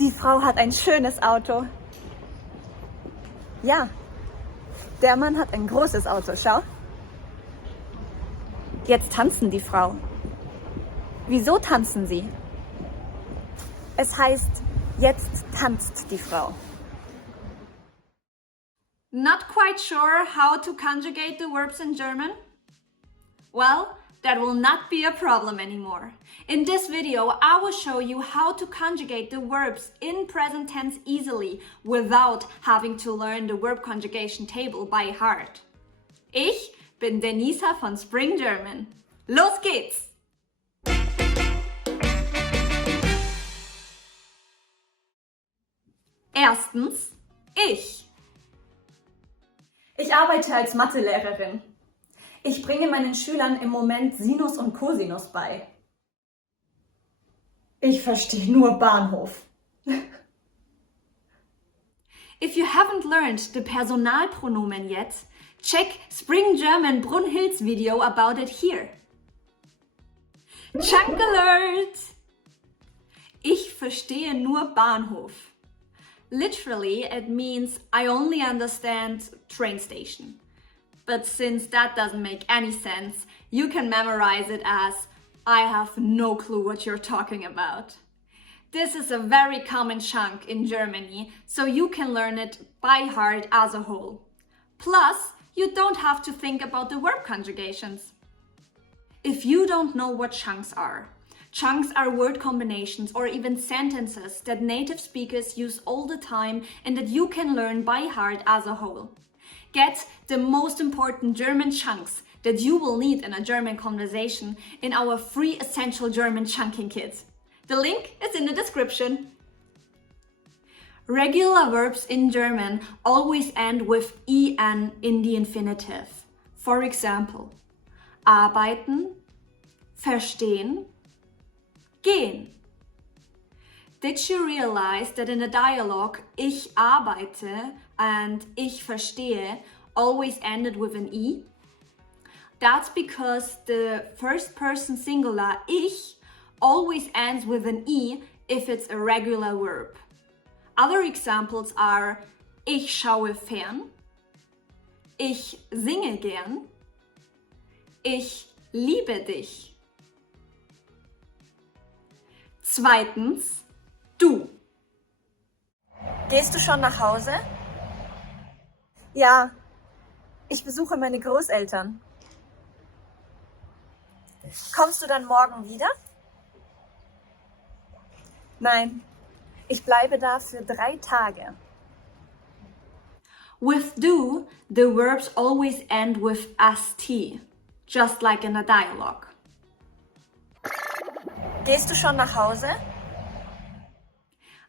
Die Frau hat ein schönes Auto. Ja, der Mann hat ein großes Auto, schau. Jetzt tanzen die Frau. Wieso tanzen sie? Es heißt, jetzt tanzt die Frau. Not quite sure how to conjugate the verbs in German? Well, that will not be a problem anymore. In this video, I will show you how to conjugate the verbs in present tense easily without having to learn the verb conjugation table by heart. Ich bin Denisa von Spring German. Los geht's! Erstens, ich. Ich arbeite als Mathelehrerin. Ich bringe meinen Schülern im Moment Sinus und Cosinus bei. Ich verstehe nur Bahnhof. If you haven't learned the Personalpronomen yet, check Spring German Brunhild's video about it here. Chunk alert! Ich verstehe nur Bahnhof. Literally, it means I only understand train station. But since that doesn't make any sense, you can memorize it as I have no clue what you're talking about. This is a very common chunk in Germany, so you can learn it by heart as a whole. Plus, you don't have to think about the verb conjugations. If you don't know what chunks are word combinations or even sentences that native speakers use all the time and that you can learn by heart as a whole. Get the most important German chunks that you will need in a German conversation in our free Essential German Chunking Kit. The link is in the description. Regular verbs in German always end with en in the infinitive. For example, arbeiten, verstehen, gehen. Did you realize that in a dialogue, ich arbeite and ich verstehe always ended with an e? That's because the first person singular ich always ends with an e if it's a regular verb. Other examples are ich schaue fern, ich singe gern, ich liebe dich. Zweitens, du. Gehst du schon nach Hause? Ja, ich besuche meine Großeltern. Kommst du dann morgen wieder? Nein, ich bleibe da für 3 Tage. With do, the verbs always end with st, just like in a dialogue. Gehst du schon nach Hause?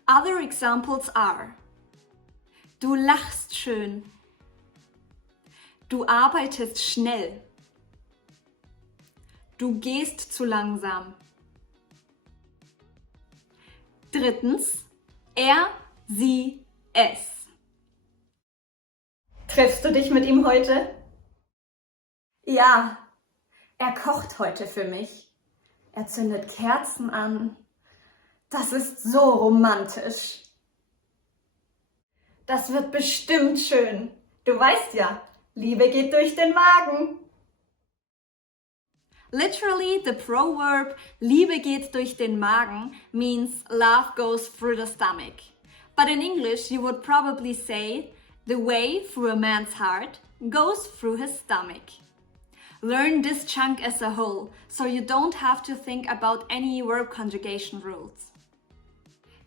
Other examples are: Du lachst schön. Du arbeitest schnell. Du gehst zu langsam. Drittens, sie, es. Triffst du dich mit ihm heute? Ja, er kocht heute für mich. Er zündet Kerzen an. Das ist so romantisch. Das wird bestimmt schön. Du weißt ja, Liebe geht durch den Magen. Literally, the proverb Liebe geht durch den Magen means love goes through the stomach. But in English, you would probably say the way through a man's heart goes through his stomach. Learn this chunk as a whole, so you don't have to think about any verb conjugation rules.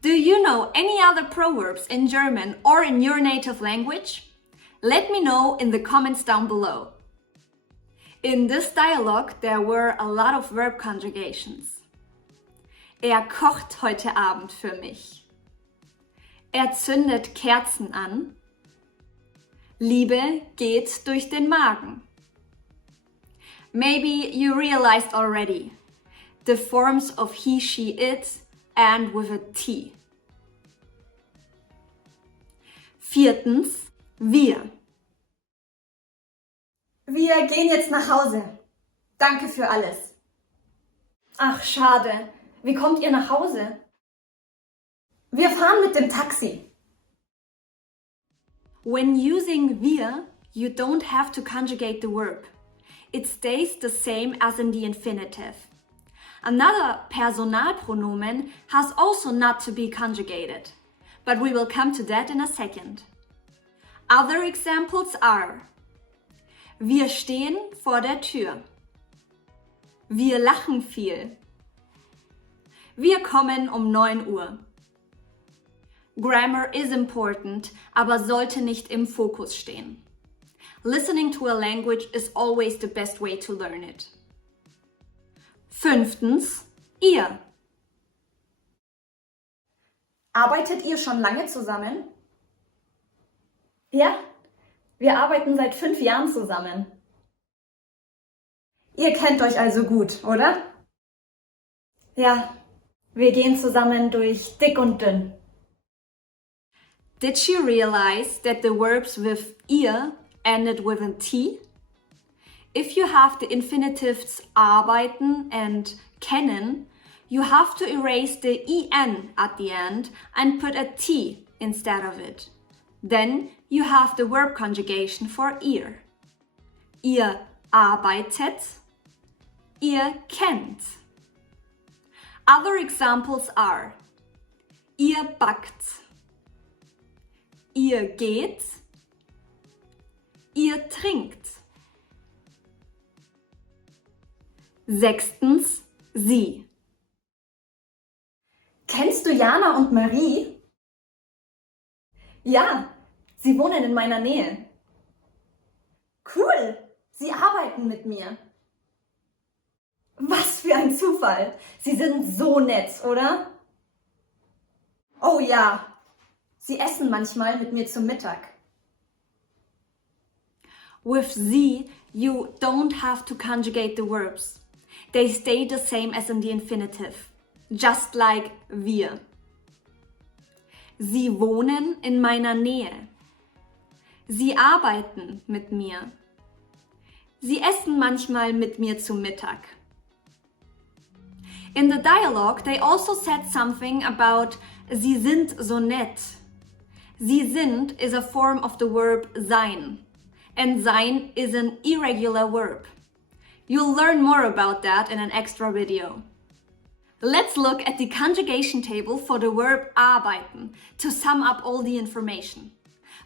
Do you know any other proverbs in German or in your native language? Let me know in the comments down below. In this dialogue, there were a lot of verb conjugations. Er kocht heute Abend für mich. Er zündet Kerzen an. Liebe geht durch den Magen. Maybe you realized already. The forms of he, she, it end with a T. Viertens, wir. Wir gehen jetzt nach Hause. Danke für alles. Ach, schade. Wie kommt ihr nach Hause? Wir fahren mit dem Taxi. When using wir, you don't have to conjugate the verb. It stays the same as in the infinitive. Another Personalpronomen has also not to be conjugated, but we will come to that in a second. Other examples are: Wir stehen vor der Tür. Wir lachen viel. Wir kommen um 9 Uhr. Grammar is important, aber sollte nicht im Fokus stehen. Listening to a language is always the best way to learn it. 5. Ihr. Arbeitet ihr schon lange zusammen? Ja, wir arbeiten seit 5 Jahren zusammen. Ihr kennt euch also gut, oder? Ja, wir gehen zusammen durch dick und dünn. Did you realize that the verbs with ihr ended with a T? If you have the infinitives arbeiten and kennen, you have to erase the en at the end and put a T instead of it. Then you have the verb conjugation for ihr. Ihr arbeitet, ihr kennt. Other examples are: Ihr backt, ihr geht, ihr trinkt. 6. Sie. Kennst du Jana und Marie? Ja, sie wohnen in meiner Nähe. Cool, sie arbeiten mit mir. Was für ein Zufall. Sie sind so nett, oder? Oh ja, sie essen manchmal mit mir zum Mittag. With sie, you don't have to conjugate the verbs. They stay the same as in the infinitive, just like wir. Sie wohnen in meiner Nähe. Sie arbeiten mit mir. Sie essen manchmal mit mir zum Mittag. In the dialogue, they also said something about sie sind so nett. Sie sind is a form of the verb sein, and sein is an irregular verb. You'll learn more about that in an extra video. Let's look at the conjugation table for the verb arbeiten to sum up all the information.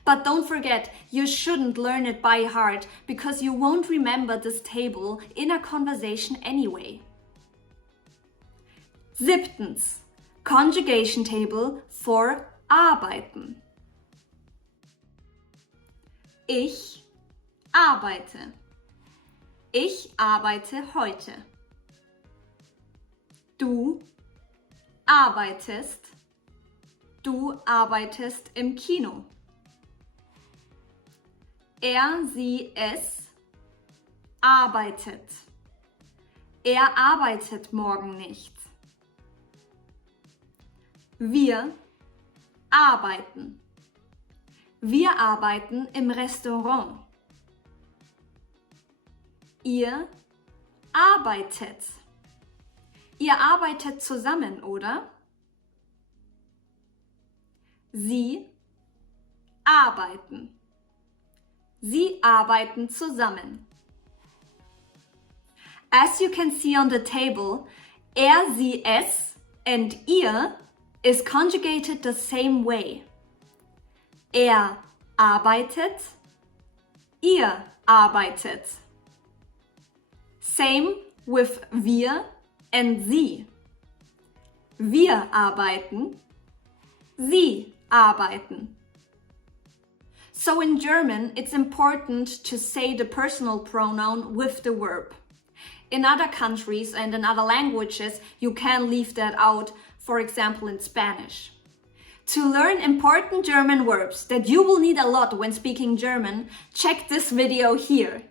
But don't forget, you shouldn't learn it by heart because you won't remember this table in a conversation anyway. 7. Conjugation table for arbeiten. Ich arbeite. Ich arbeite heute. Du arbeitest. Du arbeitest im Kino. Sie es arbeitet. Er arbeitet morgen nicht. Wir arbeiten. Wir arbeiten im Restaurant. Ihr arbeitet. Ihr arbeitet zusammen, oder? Sie arbeiten. Sie arbeiten zusammen. As you can see on the table, sie es and ihr is conjugated the same way. Er arbeitet, ihr arbeitet. Same with wir and sie. Wir arbeiten, sie arbeiten. So in German, it's important to say the personal pronoun with the verb. In other countries and in other languages, you can leave that out, for example in Spanish. To learn important German verbs that you will need a lot when speaking German, check this video here.